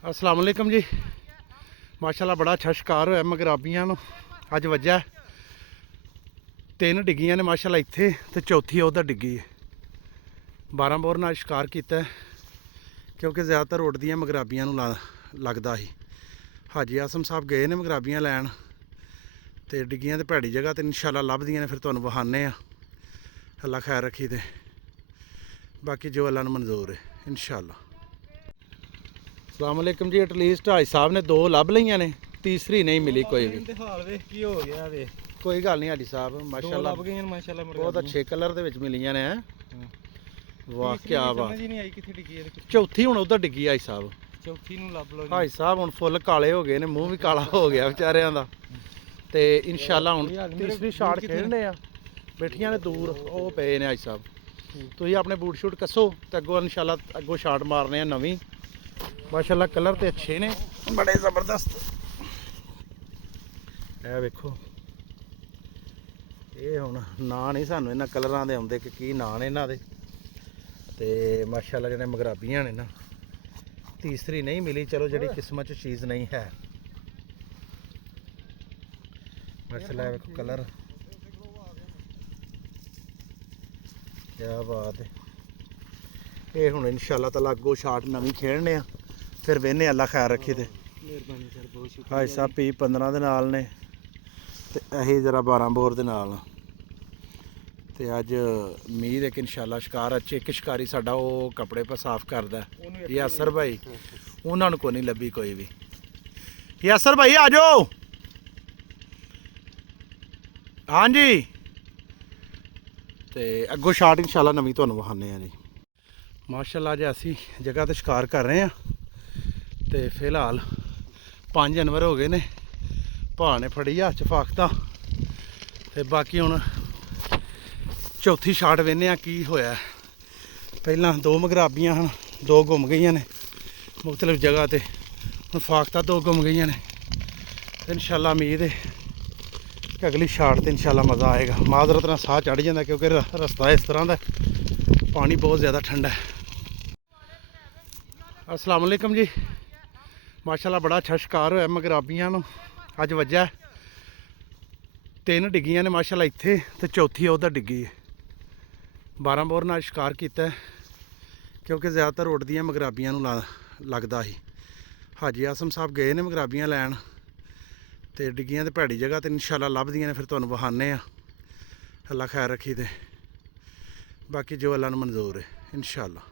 अस्सलाम वालेकुम जी। माशाल्लाह बड़ा अच्छा शिकार होया मगराबियां नूं अज वज्जा। तीन डिग्गियां ने माशाल्लाह इत्थे ते चौथी उधर डिग्गी है। 12 बोर नाल शिकार किया क्योंकि ज़्यादातर उड़दियां मगराबियां नूं लगदा ही। हाजी आसम साहब गए ने मगराबियां लैन ते डिग्गियां ते भैड़ी जगह ते इंशाल्लाह लभदियां ने, फिर तुहानूं वहाने आ। अल्लाह खैर रखी ते बाकी जो अल्लाह नूं मंजूर है इंशाल्लाह। अस्सलाम वालेकुम जी। एटलीस्ट हाजी साहब ने 2 लभ लईयां ने, तीसरी नहीं मिली कोई भी। कोई गल नहीं हाजी साहब, माशाल्लाह बहुत अच्छे कलर दे विच मिलियां ने। वाह क्या बात। चौथी हुण उधर डिग्गी हाजी साहब। हाजी साहब हुण फुल काले हो गए ने, मूँह भी काला हो गया बेचारियां दा। ते इंशाल्लाह हुण तीसरी शाट खेलने आ। बैठियां ने दूर ओ पे ने हाजी साहब। तुसीं अपने बूट शूट कस्सो ते अग्गों इंशाल्लाह अग्गों शाट मारने आ नवीं। माशाल्लाह कलर तो अच्छे ने, बड़े जबरदस्त। ए वेखो ये हुण नां नहीं सानूं इन्हां कलरां दे आउंदे कि की नां ने इन्हां दे। ते माशाल्लाह जिहड़े मगराबियां ने ना, तीसरी नहीं मिली। चलो जिहड़ी किस्मत च चीज़ नहीं है। माशाल्लाह वेखो कलर क्या बात है। ये हुण इंशाल्लाह ताला अग्गों शाट नवीं खेलने आ, फिर वेहने अल्लाह खैर रखी ते। हाजी साहब पी 15 दे नाल ने ते अही जरा 12 बोर दे नाल। ते अज उम्मीद है कि इंशाल्लाह शिकार अच्छे। एक शिकारी साडा वो कपड़े पर साफ करदा यासर भाई, उन्होंने को नहीं लभी कोई भी। यासर भाई आ जाओ। हाँ जी ते अगों शाट इंशाल्लाह नवीं तुहानूं विखाने आ जी। माशाल्लाह अज असी जगह ते शिकार कर रहे हैं ते फिलहाल 5 जानवर हो गए ने। भा ने फड़ी हत्थ च फाख्ता ते बाकी हुण चौथी शाट वेहने आ की होया। पहला 2 मगराबियां हन, 2 गुम गई ने मुख्तलिफ जगह ते। हुण फाख्ता 2 गुम गई ने। इंशाल्लाह उम्मीद है कि अगली शाट ते इंशाल्लाह मज़ा आएगा। माजरत नाल साह चढ़ जाता क्योंकि रस्ता इस तरह का पानी बहुत ज़्यादा ठंडा है। अस्सलाम वालेकुम जी। माशाल्लाह बड़ा अच्छा शिकार होया मगराबियां नूं अज वज्जा। 3 डिग्गियां ने माशाल्लाह इत्थे ते चौथी उधर डिग्गी है। 12 बोर नाल शिकार किया क्योंकि ज़्यादातर उड़दियां मगराबियां नूं लगदा ही। हाजी आसम साहब गए ने मगराबियां लैन ते डिग्गियां ते भैड़ी जगह ते इंशाल्लाह लभदियां ने, फिर तुहानूं वहाने आ। अल्लाह खैर रखी ते बाकी जो अल्लाह नूं मंजूर है इंशाल्लाह।